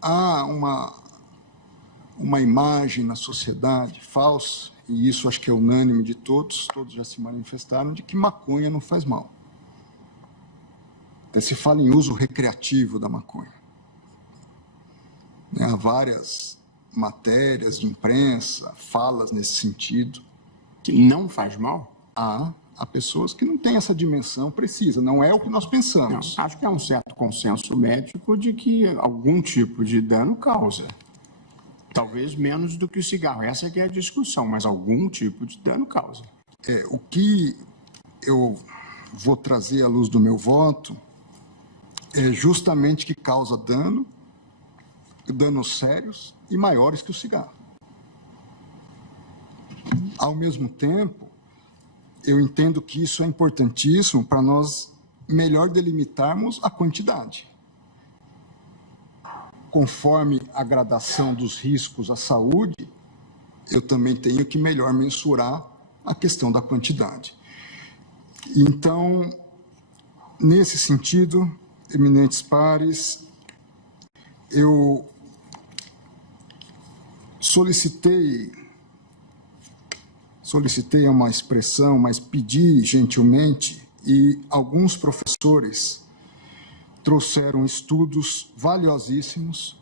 há uma imagem na sociedade falsa, e isso acho que é unânime de todos já se manifestaram, de que maconha não faz mal. Até se fala em uso recreativo da maconha. Há várias matérias de imprensa, falas nesse sentido. Que não faz mal? Há pessoas que não têm essa dimensão precisa, não é o que nós pensamos. Não, acho que há um certo consenso médico de que algum tipo de dano causa. Talvez menos do que o cigarro, essa é que é a discussão, mas algum tipo de dano causa. O que eu vou trazer à luz do meu voto é justamente que causa danos sérios e maiores que o cigarro. Ao mesmo tempo, eu entendo que isso é importantíssimo para nós melhor delimitarmos a quantidade. Conforme a gradação dos riscos à saúde, eu também tenho que melhor mensurar a questão da quantidade. Então, nesse sentido, eminentes pares, eu solicitei uma expressão, mas pedi gentilmente, e alguns professores trouxeram estudos valiosíssimos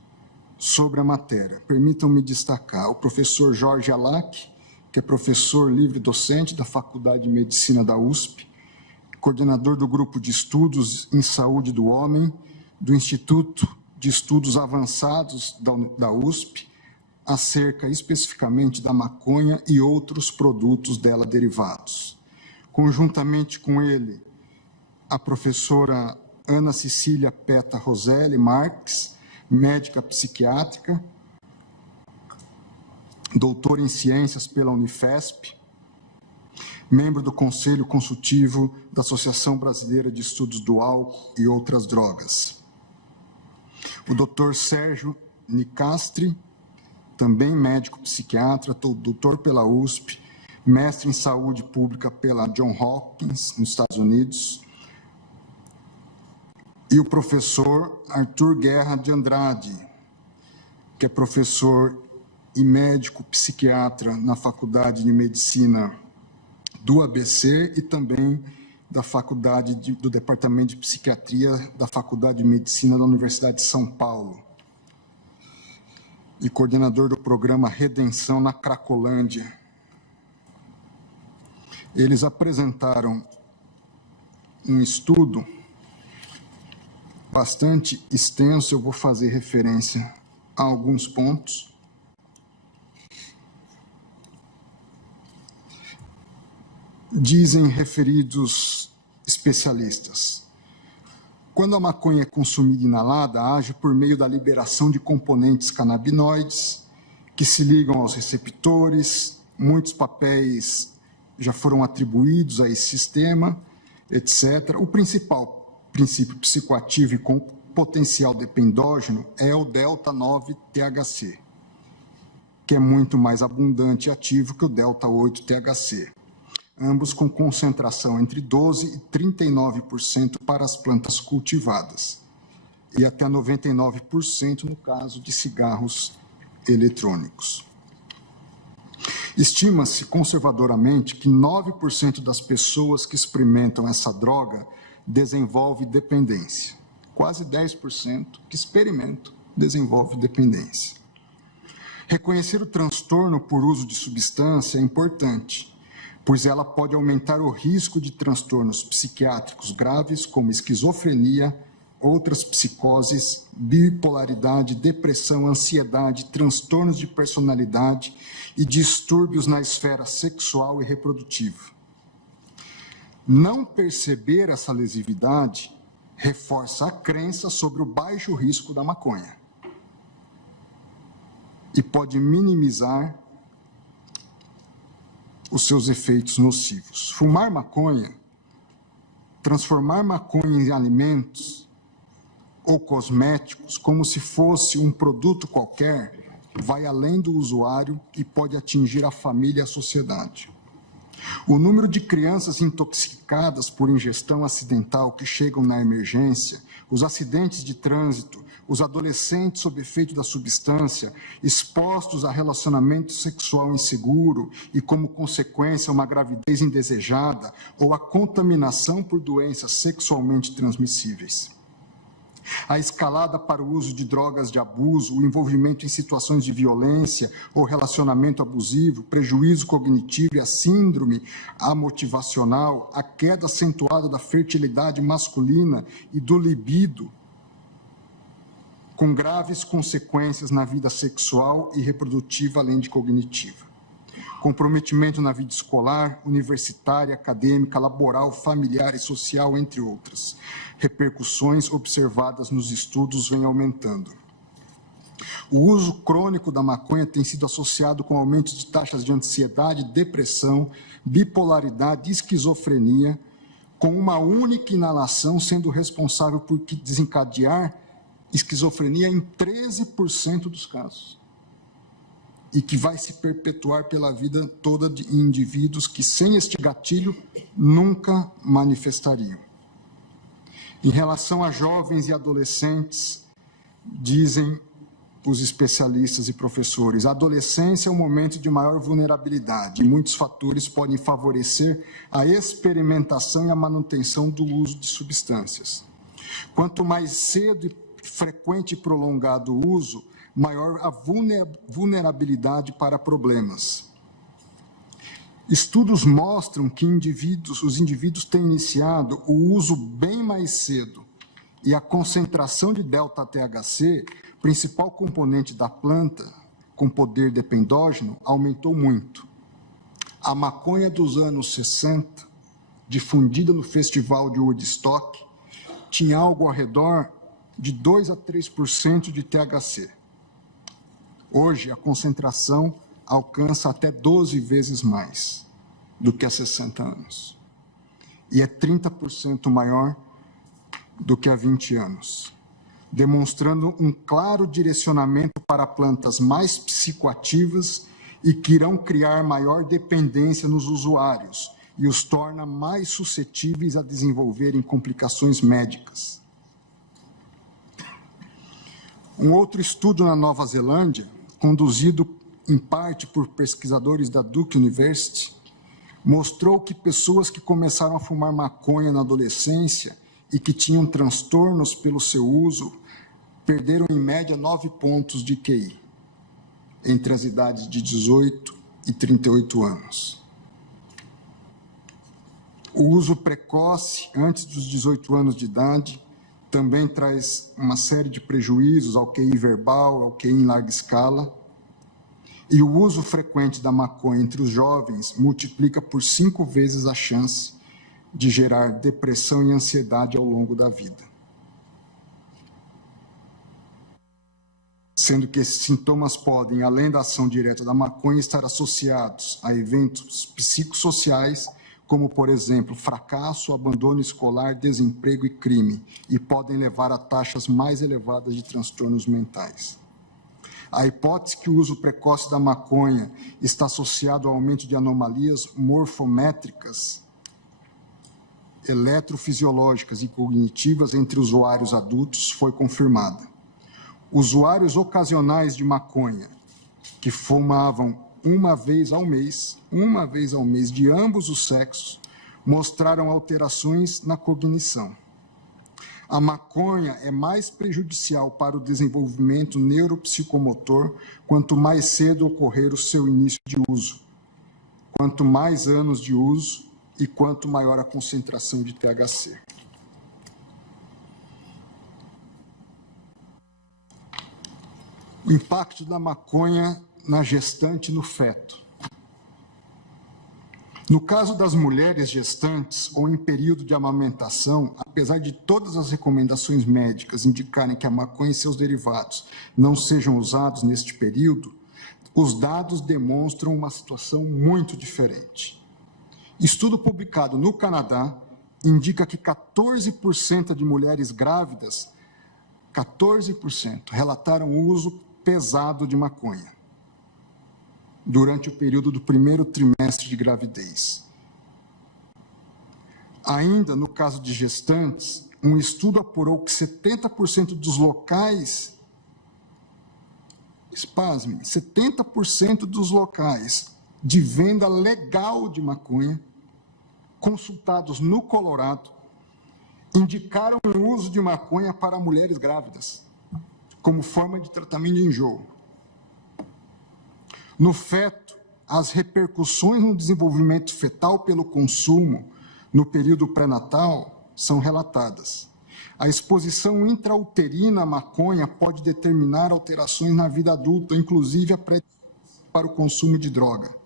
sobre a matéria. Permitam-me destacar o professor Jorge Alac, que é professor livre-docente da Faculdade de Medicina da USP, coordenador do Grupo de Estudos em Saúde do Homem, do Instituto de Estudos Avançados da USP, acerca especificamente da maconha e outros produtos dela derivados. Conjuntamente com ele, a professora Ana Cecília Peta Roselli Marques, médica psiquiátrica, doutora em ciências pela Unifesp, membro do Conselho Consultivo da Associação Brasileira de Estudos do Álcool e Outras Drogas. O doutor Sérgio Nicastri, também médico psiquiatra, doutor pela USP, mestre em saúde pública pela Johns Hopkins, nos Estados Unidos, e o professor Arthur Guerra de Andrade, que é professor e médico psiquiatra na Faculdade de Medicina do ABC e também da do Departamento de Psiquiatria da Faculdade de Medicina da Universidade de São Paulo, e coordenador do programa Redenção na Cracolândia. Eles apresentaram um estudo bastante extenso, eu vou fazer referência a alguns pontos. Dizem referidos especialistas: quando a maconha é consumida inalada, age por meio da liberação de componentes canabinoides que se ligam aos receptores, muitos papéis já foram atribuídos a esse sistema, etc. O principal princípio psicoativo e com potencial dependógeno é o delta-9-THC, que é muito mais abundante e ativo que o delta-8-THC, ambos com concentração entre 12% e 39% para as plantas cultivadas, e até 99% no caso de cigarros eletrônicos. Estima-se conservadoramente que 9% das pessoas que experimentam essa droga desenvolve dependência. Quase 10% que experimentam desenvolve dependência. Reconhecer o transtorno por uso de substância é importante, pois ela pode aumentar o risco de transtornos psiquiátricos graves, como esquizofrenia, outras psicoses, bipolaridade, depressão, ansiedade, transtornos de personalidade e distúrbios na esfera sexual e reprodutiva. Não perceber essa lesividade reforça a crença sobre o baixo risco da maconha e pode minimizar os seus efeitos nocivos. Fumar maconha, transformar maconha em alimentos ou cosméticos como se fosse um produto qualquer, vai além do usuário e pode atingir a família e a sociedade. O número de crianças intoxicadas por ingestão acidental que chegam na emergência, os acidentes de trânsito, os adolescentes sob efeito da substância, expostos a relacionamento sexual inseguro e, como consequência, uma gravidez indesejada ou a contaminação por doenças sexualmente transmissíveis. A escalada para o uso de drogas de abuso, o envolvimento em situações de violência ou relacionamento abusivo, prejuízo cognitivo e a síndrome amotivacional, a queda acentuada da fertilidade masculina e do libido, com graves consequências na vida sexual e reprodutiva, além de cognitiva. Comprometimento na vida escolar, universitária, acadêmica, laboral, familiar e social, entre outras. Repercussões observadas nos estudos vêm aumentando. O uso crônico da maconha tem sido associado com aumento de taxas de ansiedade, depressão, bipolaridade, esquizofrenia, com uma única inalação sendo responsável por desencadear esquizofrenia em 13% dos casos. E que vai se perpetuar pela vida toda de indivíduos que, sem este gatilho, nunca manifestariam. Em relação a jovens e adolescentes, dizem os especialistas e professores, a adolescência é um momento de maior vulnerabilidade e muitos fatores podem favorecer a experimentação e a manutenção do uso de substâncias. Quanto mais cedo e frequente e prolongado o uso, maior a vulnerabilidade para problemas. Estudos mostram que os indivíduos têm iniciado o uso bem mais cedo e a concentração de delta-THC, principal componente da planta, com poder dependógeno, aumentou muito. A maconha dos anos 60, difundida no festival de Woodstock, tinha algo ao redor de 2 a 3% de THC. Hoje, a concentração alcança até 12 vezes mais do que há 60 anos. E é 30% maior do que há 20 anos, demonstrando um claro direcionamento para plantas mais psicoativas e que irão criar maior dependência nos usuários e os torna mais suscetíveis a desenvolverem complicações médicas. Um outro estudo na Nova Zelândia, conduzido em parte por pesquisadores da Duke University, mostrou que pessoas que começaram a fumar maconha na adolescência e que tinham transtornos pelo seu uso, perderam em média 9 pontos de QI, entre as idades de 18 e 38 anos. O uso precoce, antes dos 18 anos de idade, também traz uma série de prejuízos ao QI verbal, ao QI em larga escala. E o uso frequente da maconha entre os jovens multiplica por 5 vezes a chance de gerar depressão e ansiedade ao longo da vida. Sendo que esses sintomas podem, além da ação direta da maconha, estar associados a eventos psicossociais, como, por exemplo, fracasso, abandono escolar, desemprego e crime, e podem levar a taxas mais elevadas de transtornos mentais. A hipótese que o uso precoce da maconha está associado ao aumento de anomalias morfométricas, eletrofisiológicas e cognitivas entre usuários adultos foi confirmada. Usuários ocasionais de maconha, que fumavam uma vez ao mês, de ambos os sexos, mostraram alterações na cognição. A maconha é mais prejudicial para o desenvolvimento neuropsicomotor quanto mais cedo ocorrer o seu início de uso, quanto mais anos de uso e quanto maior a concentração de THC. O impacto da maconha na gestante e no feto. No caso das mulheres gestantes ou em período de amamentação, apesar de todas as recomendações médicas indicarem que a maconha e seus derivados não sejam usados neste período, os dados demonstram uma situação muito diferente. Estudo publicado no Canadá indica que 14% de mulheres grávidas, 14%, relataram o uso pesado de maconha durante o período do primeiro trimestre de gravidez, Ainda no caso de gestantes, um estudo apurou que 70% dos locais, espasmem, 70% dos locais de venda legal de maconha, consultados no Colorado, indicaram o uso de maconha para mulheres grávidas, como forma de tratamento de enjoo. No feto, as repercussões no desenvolvimento fetal pelo consumo no período pré-natal são relatadas. A exposição intrauterina à maconha pode determinar alterações na vida adulta, inclusive a predisposição para o consumo de droga.